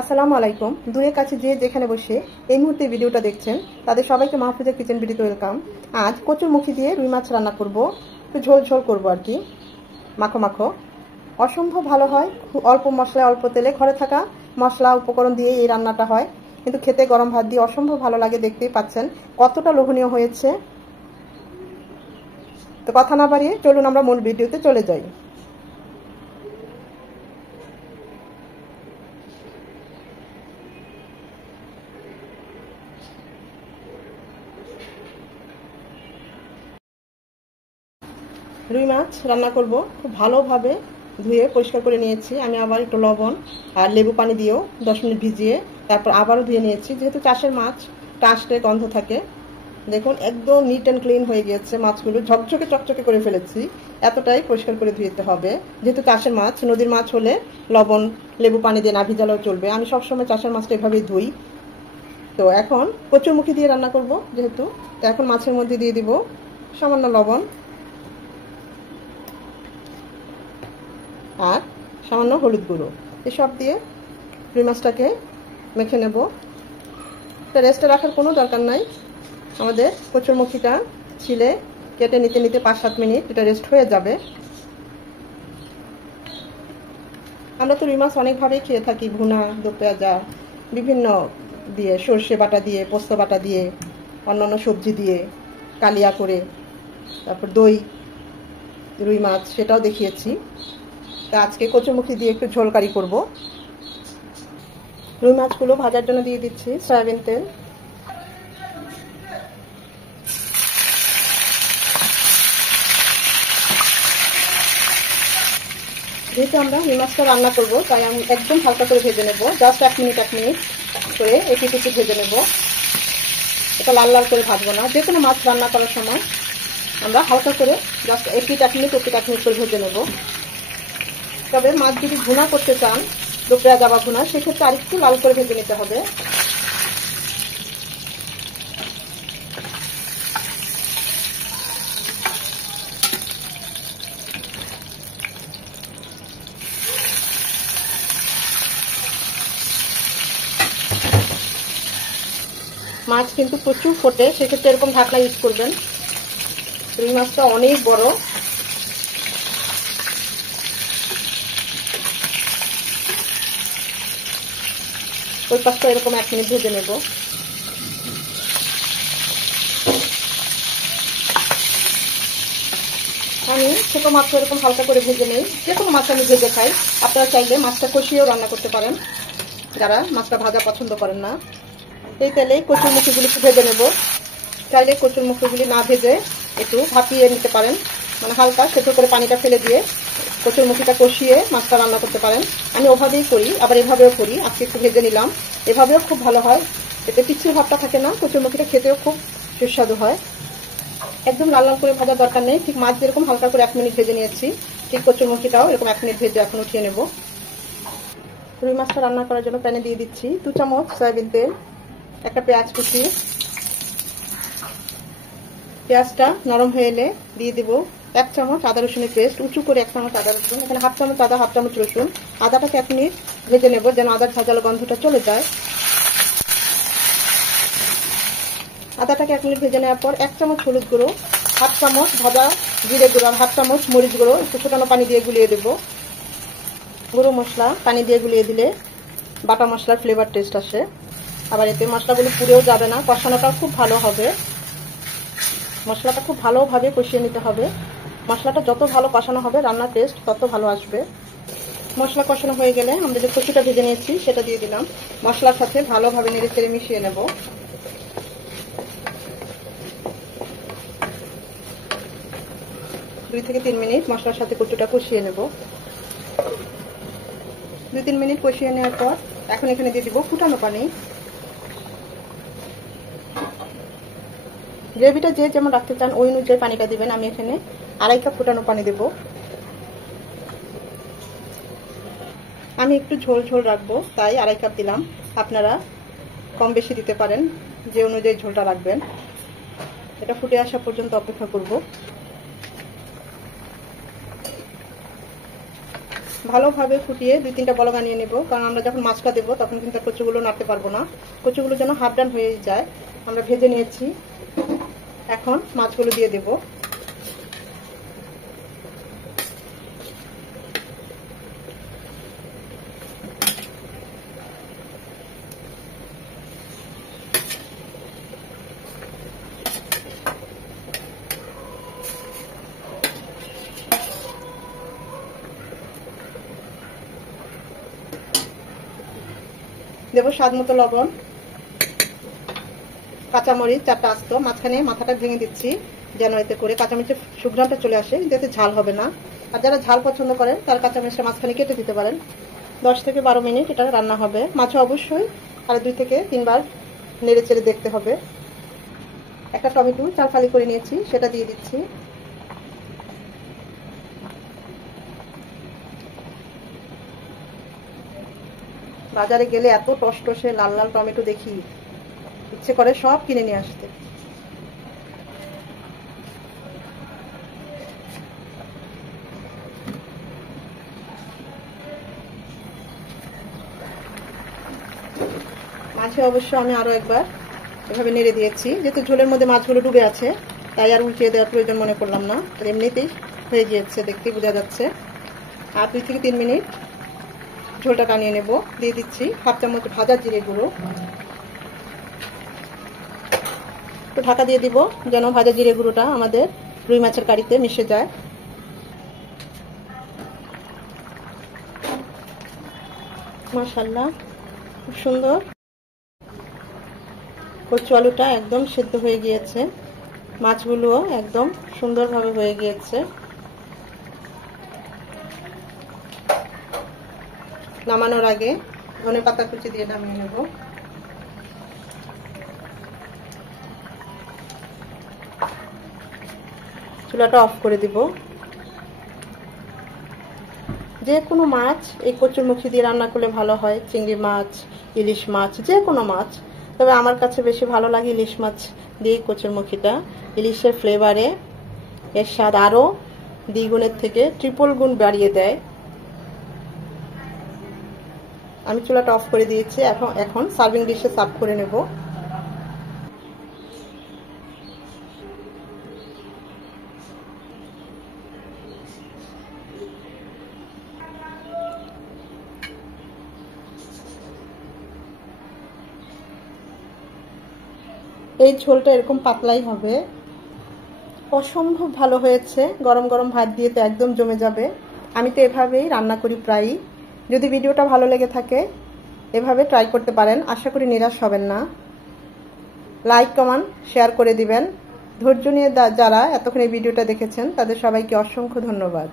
আসসালামু আলাইকুম। দূরের কাছে যে যেখানে বসে এই মুহূর্তে ভিডিওটা দেখছেন তাদের সবাইকে মাহফুজা কিচেন ভিডিওতে ওয়েলকাম। আজ কচুরমুখী দিয়ে রুই মাছ রান্না করব, একটু ঝোল ঝোল করবো আর কি, মাখো মাখো। অসম্ভব ভালো হয়, অল্প মশলায় অল্প তেলে ঘরে থাকা মশলা উপকরণ দিয়ে এই রান্নাটা হয়, কিন্তু খেতে গরম ভাত দিয়ে অসম্ভব ভালো লাগে। দেখতেই পাচ্ছেন কতটা লোভনীয় হয়েছে। তো কথা না বাড়িয়ে চলুন আমরা মূল ভিডিওতে চলে যাই। রুই মাছ রান্না করব, খুব ভালোভাবে ধুয়ে পরিষ্কার করে নিয়েছি। আমি আবার একটু লবণ আর লেবু পানি দিয়েও 10 মিনিট ভিজিয়ে তারপর আবারও ধুয়ে নিয়েছি। যেহেতু চাষের মাছ, টাস্টে গন্ধ থাকে। দেখুন একদম নিট অ্যান্ড ক্লিন হয়ে গিয়েছে মাছগুলো, ঝকঝকে চকচকে করে ফেলেছি। এতটাই পরিষ্কার করে ধুতে হবে। যেহেতু চাষের মাছ, নদীর মাছ হলে লবণ লেবু পানি দিয়ে না ভিজালেও চলবে। আমি সবসময় চাষের মাছটা এভাবেই ধুই। তো এখন কচুরমুখী দিয়ে রান্না করব যেহেতু, তো এখন মাছের মধ্যে দিয়ে দিব সামান্য লবণ আর সামান্য হলুদ গুঁড়ো। এসব দিয়ে রুই মাছটাকে মেখে নেব। এটা রেস্টে রাখার কোনো দরকার নাই। আমাদের কচুরমুখীটা ছিলে কেটে নিতে নিতে 5-7 মিনিট এটা রেস্ট হয়ে যাবে। আমরা তো রুই মাছ অনেকভাবেই খেয়ে থাকি, ভুনা, দো পেঁয়াজা, বিভিন্ন দিয়ে, সর্ষে বাটা দিয়ে, পোস্ত বাটা দিয়ে, অন্যান্য সবজি দিয়ে, কালিয়া করে, তারপর দই রুই মাছ সেটাও দেখিয়েছি। তা আজকে কচুরমুখী দিয়ে একটু ঝোল কারি করব। রুই মাছগুলো ভাজার জন্য দিয়ে দিচ্ছি সয়াবিন তেল। যেহেতু আমরা রুই মাছটা রান্না করবো তাই আমি একদম হালকা করে ভেজে নেব, জাস্ট 1 মিনিট করে একটু ভেজে নেব। এটা লাল লাল করে ভাজবো না। যে কোনো মাছ রান্না করার সময় আমরা হালকা করে জাস্ট 1 মিনিট করে ভেজে নেব। তবে মাছ যদি ভুনা করতে চান, দো পেঁয়াজা বা ভুনা, সেক্ষেত্রে আরেকটু লাল করে ভেজে নিতে হবে। মাছ কিন্তু প্রচুর ফোটে, সেক্ষেত্রে এরকম ঢাকনা ইউজ করবেন। রুই মাছটা অনেক বড়। ওই পাশটা এরকম 1 মিনিট ভেজে নেব। আমি ছোট মাছ এরকম হালকা করে ভেজে নেই। যে কোনো মাছ আমি ভেজে খাই। আপনারা চাইলে মাছটা কষিয়েও রান্না করতে পারেন, যারা মাছটা ভাজা পছন্দ করেন না। এই তেলে কচুরমুখীগুলি একটু ভেজে নেব। চাইলে কচুরমুখীগুলি না ভেজে একটু ভাপিয়ে নিতে পারেন, মানে হালকা সেদ্ধ করে পানিটা ফেলে দিয়ে কচুরমুখীটা কষিয়ে মাছটা রান্না করতে পারেন। আমি ওভাবেই করি, আবার এভাবেও করি। আজকে একটু ভেজে নিলাম, এভাবেও খুব ভালো হয়। এতে পিচ্ছির ভাবটা থাকে না, কচুরমুখীটা খেতেও খুব সুস্বাদু হয়। একদম লাল লাল করে ভাজার দরকার নেই। ঠিক মাছ যেরকম হালকা করে 1 মিনিট ভেজে নিয়েছি, ঠিক কচুরমুখীটাও এরকম 1 মিনিট ভেজে এখন উঠিয়ে নেব। রুই মাছটা রান্না করার জন্য প্যানে দিয়ে দিচ্ছি 2 চামচ সয়াবিন তেল, একটা পেঁয়াজ কুচি। পেঁয়াজটা নরম হয়ে এলে দিয়ে দেব 1 চামচ আদা রসুনের পেস্ট, উঁচু করে 1 চামচ আদা রসুন। এখানে 1/2 চামচ আদা, 1/2 চামচ রসুন। আদাটাকে 1 মিনিট ভেজে নেব যেন আদার ঝাঁঝালো গন্ধটা চলে যায়। আদাটাকে 1 মিনিট ভেজে নেওয়ার পর 1 চামচ হলুদ গুঁড়ো, 1/2 চামচ ভাজা জিরে গুঁড়ো, 1/2 চামচ মরিচ গুঁড়ো একটু ফোটানো পানি দিয়ে গুলিয়ে দেব। গুঁড়ো মশলা পানি দিয়ে গুলিয়ে দিলে বাটা মশলার ফ্লেভার টেস্ট আসে। আবার এতে মশলাগুলো পুড়েও যাবে না, কষানোটাও খুব ভালো হবে। মশলাটা খুব ভালোভাবে কষিয়ে নিতে হবে। মশলাটা যত ভালো কষানো হবে রান্নার টেস্ট তত ভালো আসবে। মশলা কষানো হয়ে গেলে আমরা যে কচুটা ভেজে নিয়েছি সেটা দিয়ে দিলাম। মশলার সাথে ভালোভাবে নেড়ে চেড়ে মিশিয়ে নেব। 2 থেকে 3 মিনিট মশলার সাথে কচুটা কষিয়ে নেব। 2-3 মিনিট কষিয়ে নেওয়ার পর এখন এখানে দিয়ে দিব ফুটানো পানি। গ্রেভিটা যে যেমন রাখতে চান ওই অনুযায়ী পানিটা দিবেন। আমি এখানে 2.5 কাপ ফুটানো পানি দেব। আমি একটু ঝোল ঝোল রাখবো তাই 2.5 কাপ দিলাম। আপনারা কম বেশি দিতে পারেন, যে অনুযায়ী ঝোলটা রাখবেন। এটা ফুটে আসা পর্যন্ত অপেক্ষা করব। ভালোভাবে ফুটিয়ে 2-3টা বলক আনিয়ে নেব, কারণ আমরা যখন মাছটা দেবো তখন কিন্তু কচুগুলো নাড়তে পারবো না। কচুগুলো যেন হাফ ডান হয়ে যায়। আমরা ভেজে নিয়েছি, এখন মাছগুলো দিয়ে দেব। দেব স্বাদ মতো লবণ, কাঁচামরিচ 4টা আস্ত, মাঝখানে মাথাটা ভেঙে দিচ্ছি যেন এতে করে কাঁচামরিচের সুঘ্রাণটা চলে আসে, এতে ঝাল হবে না। আর যারা ঝাল পছন্দ করেন তারা কাঁচামরিচটা মাঝখানে কেটে দিতে পারেন। 10 থেকে 12 মিনিট এটা রান্না হবে। মাছে অবশ্যই আর 2 থেকে 3 বার নেড়ে চেড়ে দেখতে হবে। একটা টমেটো চাল ফালি করে নিয়েছি, সেটা দিয়ে দিচ্ছি। বাজারে গেলে এত টসটসে লাল লাল টমেটো দেখি, ইচ্ছে করে সব কিনে নিয়ে আসতে। মাছে অবশ্য আমি আরো একবার এভাবে নেড়ে দিয়েছি, যেহেতু ঝোলের মধ্যে মাছগুলো ডুবে আছে তাই আর উল্টিয়ে দেওয়ার প্রয়োজন মনে করলাম না। আর এমনিতেই হয়ে গিয়েছে, দেখতে বোঝা যাচ্ছে। আর 2 থেকে 3 মিনিট ঝোলটা টানিয়ে নেব। দিয়ে দিচ্ছি হাফ চামচ ভাজা জিরে গুঁড়ো। তো ঢাকা দিয়ে দিব যেন ভাজা জিরে গুঁড়োটা আমাদের রুই মাছের কারিতে মিশে যায়। মাশাআল্লাহ, খুব সুন্দর। কচু আলুটা একদম সেদ্ধ হয়ে গিয়েছে, মাছগুলোও একদম সুন্দরভাবে হয়ে গিয়েছে। নামানোর আগে ধনেপাতা কুচি দিয়ে নামিয়ে নেব। চুলাটা অফ করে দিব। যে কোনো মাছ এই কচুরমুখী দিয়ে রান্না করলে ভালো হয়, চিংড়ি মাছ, ইলিশ মাছ, যে কোনো মাছ। তবে আমার কাছে বেশি ভালো লাগে ইলিশ মাছ দিয়ে কচুরমুখীটা। ইলিশের ফ্লেভারে এর স্বাদ আরও দ্বিগুণের থেকে ট্রিপল গুণ বাড়িয়ে দেয়। আমি চুলাটা অফ করে দিয়েছি। এখন সার্ভিং ডিশে সার্ভ করে নেব। এই ঝোলটা এরকম পাতলাই হবে। অসম্ভব ভালো হয়েছে, গরম গরম ভাত দিয়ে তো একদম জমে যাবে। আমি তো এভাবেই রান্না করি প্রায়ই। যদি ভিডিওটা ভালো লেগে থাকে এভাবে ট্রাই করতে পারেন, আশা করি নিরাশ হবেন না। লাইক কমেন্ট শেয়ার করে দিবেন। ধৈর্য নিয়ে যারা এতক্ষণ এই ভিডিওটা দেখেছেন তাদের সবাইকে অসংখ্য ধন্যবাদ।